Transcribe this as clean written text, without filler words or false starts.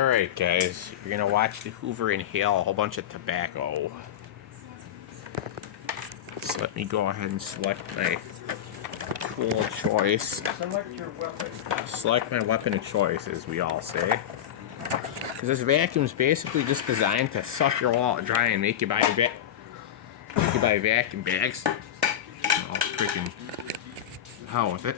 Alright guys, you're gonna watch the Hoover inhale a whole bunch of tobacco. So let me go ahead and select my tool of choice. Select your weapon. Select my weapon of choice, as we all say. Because this vacuum is basically just designed to suck your wallet dry and make you buy vacuum bags. I'll freaking hell with it.